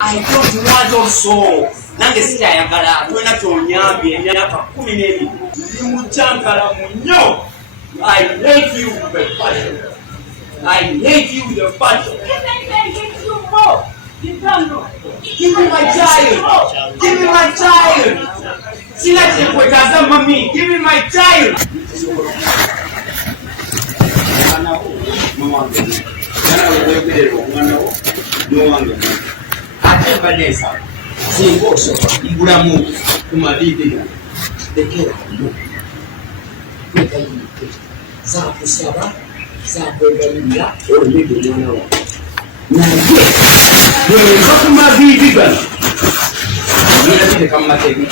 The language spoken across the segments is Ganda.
I don't want also. Nange sitayagala twena kyonyambye emyaka 12 ndi mukyangala munyo. I hate you with a passion. I hate you with a passion. Give me my child. Give me my child. Sina chekutazama mimi. Give me my child. Vanessa, singoso ibulamu kumabibira tekera mu za kusaba za kwegalira olumidi mwana wa naye yeza kumabibira nira bile kama tebi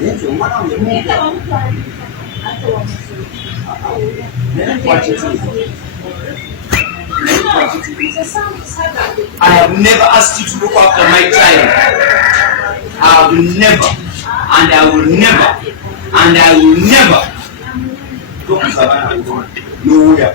yetu mwana wa Mungu. I have never asked you to look after my child. I have never, and I will never, and I will never. No way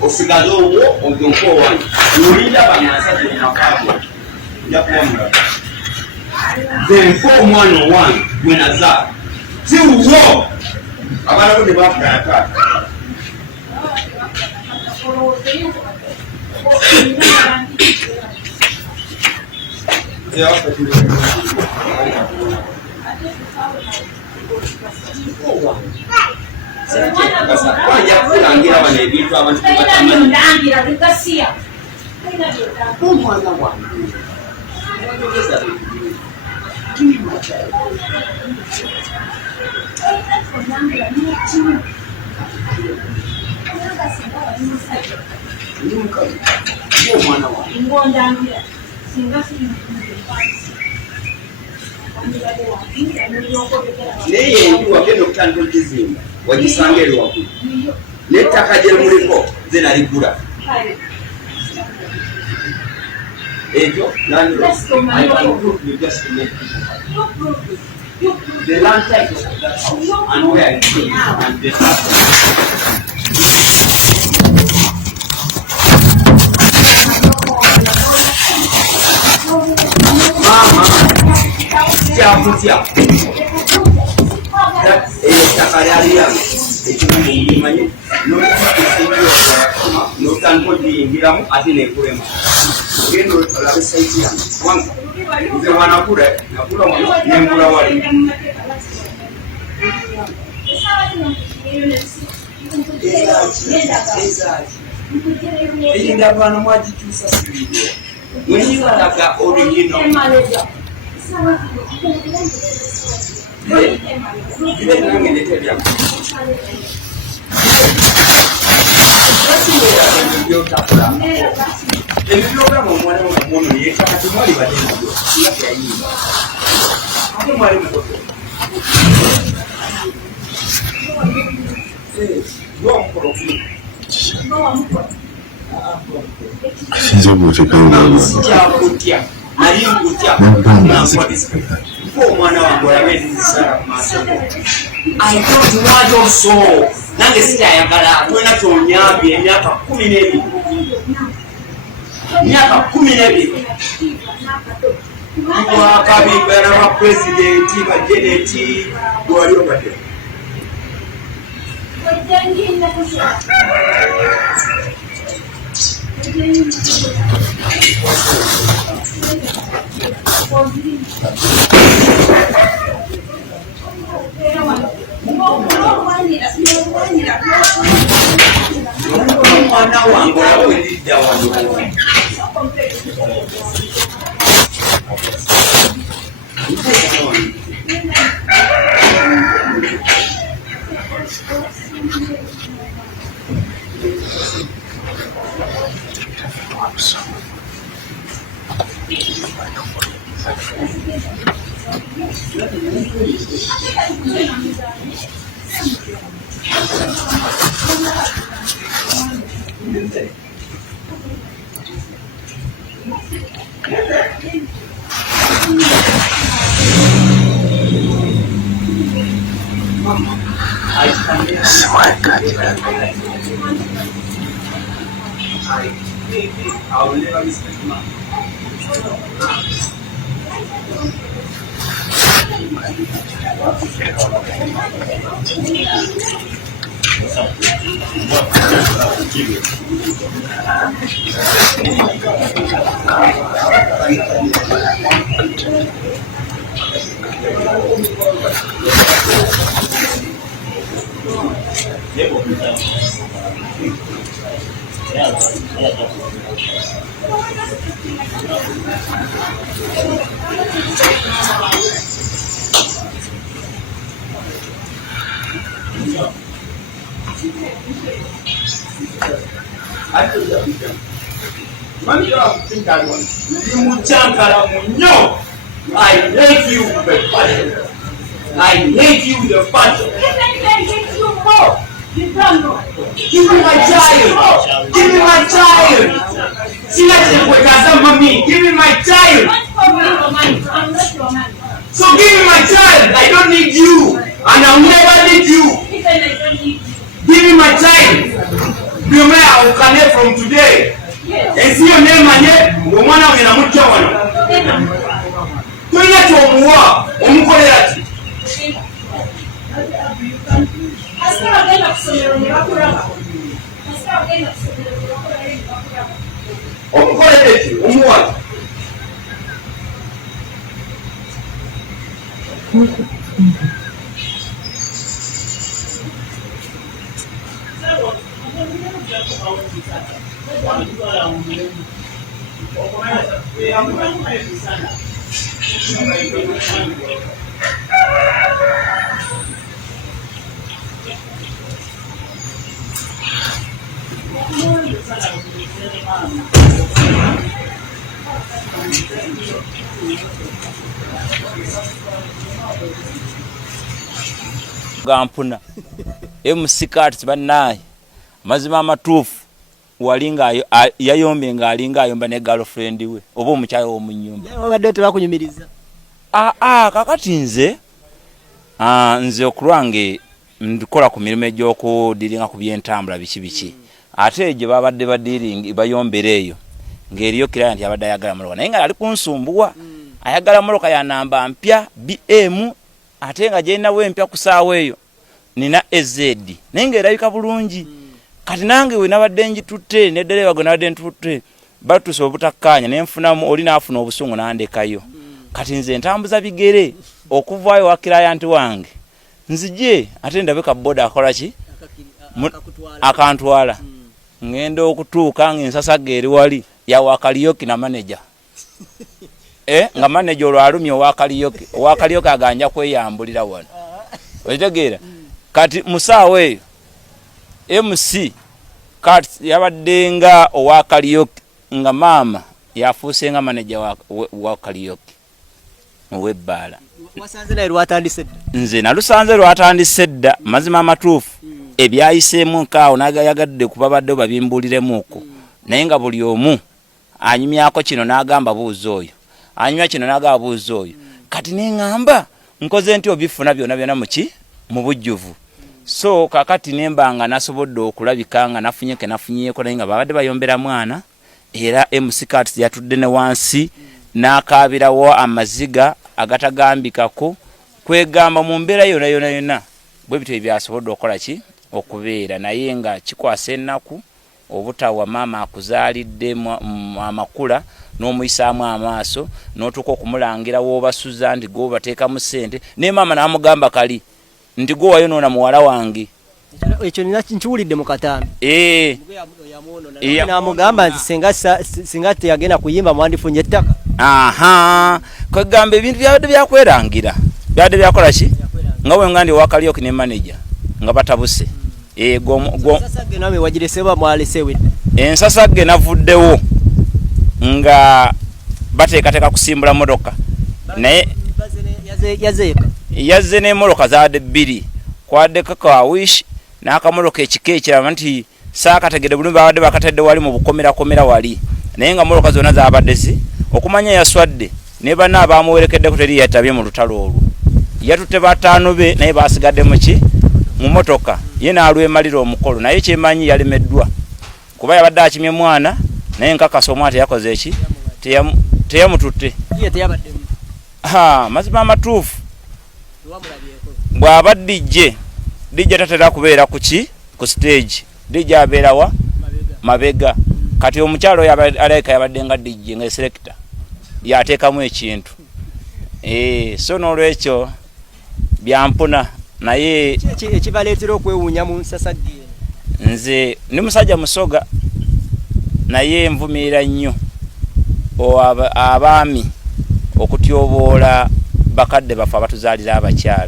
Osigalo wo ojonko wange nulinda banyasatu nakabo yakuamula then omwana wange gwe Nazala si wo abana bone bafata kulangira bano ebintu abantu kulangira bikasiya omwana wange omwana wange naye enju wagenda okutandika okizimba wagisanga eri waggulu n'ettaka gye muliko ze naligula ekyo the land titles of that house and where it is and the kutya ettaka lyali yange ekimumanyi n'otandika ogiyingiramu ate nekulema genda olabe saiti yange kubanga nze wanakula nakula wano nengula wali eyindagaano mwagikyusa sibideo mwenibalaga oluyino ebibyogamba omwana wamuno yekakati mwali badenabyo yayimba ate mwali mukoto lwamukolo kyakutya nali nkutya nankwadisa omwana wange olabe nzisala ku maaso I don't want also. Nange sitayagala twena kyonyambye emyaka 12 myaka 12 wakabibera ba presidenti ba jeneti gwali obadde Mwana wangu awulidde wano I hate you with a passion. I hate you with a passion. Give me my child. Give me my child. Give me my child. So give me my child. I don't need you. And I'll never need you. Give me my child. You may have come from today. And see your name and yet, Omwana Omwana. Tunya tomuwa omukolerati omukolerati omuwa gampuna mckats bannaye mazima amatuufu walinga yayombe nga alinga ayomba ne girlfriend we oba omukyala w'omunyumba obadde tebakunyumiriza kakati nze okulwange ndikola ku mirimu egy'okudiringa ku byentambula biki ate gye babadde badiringi bayombera eyo ng'eriyo kiraya nti abadde ayagala moloka naye nga ali kunsumbuwa ayagala moloka ya namba mpya BM ate nga gyerinawo empya ku saawa eyo nina EZ naye ng'erabika bulungi kati nange we nabadde njitutte nedderewa gwe nabadde ntutte batuse obutakkaanya ne nfunamu oli n'afuna obusungu n'andekayo kati nze ntambuza bigere okuvaayo wakiraya nti wange nzije ate ndabeka boda akola ki akantwala ngenda okutuuka ng'ensasagga eri wali yawakaliyoki na manager nga manager olwalumye owakaliyoki aganja kweyambulira wano okitegeera kati musaawa eyo MC kati yabadde nga owakaliyoki nga maama yafuuse nga manager wa kaliyoki ow'ebbaala wasanze naye lwatandise dda nze nalusanze lwatandise dda mazima amatuufu ebyayiseemu nkaawo nagayagadde kuba badde babimbuliremuuko naye nga buli omu anyumyako kino n'agamba buuza oyo anyumya kino n'agamba buuza oyo kati neŋŋamba nkoze nti obifuna byonna byonna muki mu bujjuvu so kakati nembanga nasobodde okulabika nga nafunye nafunyeko naye nga babadde bayombera mwana era mckats yatudde ne wansi n'akaabirawo amaziga agatagambikako kwegamba mu mbeera yonna bwe bityo byasobodde okukola ki okubeera naye nga kikwasa ennaku obutawa maama akuzaalidde amakula n'omuyisaamu amaaso n'otuuka okumulangira woobasuza nti gwe obateekamu ssente naye maama n'amugamba kali nti gwe wayonoona muwala wange ekyo nkiwulidde mu Katambi n'amugamba nti singa teyagenda kuyimba mwandifunye ettaka kwegamba ebintu byabadde byakwerangira byabadde byakola ki nga bwe ngandi wakalyoki ne manager nga batabuse Ensasagge nawe wagireseba mwalesewe ensasagge navuddewo nga bateekateeka kusimbula motoka naye yazze n'emmotoka zaadde bbiri kwadde kakawish n'akamotoka ekika ekiraba nti saakategedde bulungi babadde bakatadde wali mu bukomerakomera wali naye nga mmotoka zonna zabadde okumanya yaswadde ne banna abaamuwerekeddeko teri yatabye mu lutalo olwo yatutte bataano be naye basigadde muki mu motoka ye n'alwemalira omukolo naye kyemanyi yalemeddwa kuba yabadde akimye mwana naye nkakasa omwana teyakoze eki teyamututte mazima amatuufu bw'aba dijje tatera kubeera ku stage dijje abeerawa mabega kati omukyalo oyo alayika yabadde nga dijje nga selector yateekamu ekintu so n'olwekyo byampuna naye ekibaleetera okwewuunya mu nsasagge nze ndi musajja musoga naye nvumirira nnyo abaami okutyoboola bakadde baffe abatuzaalira abakyala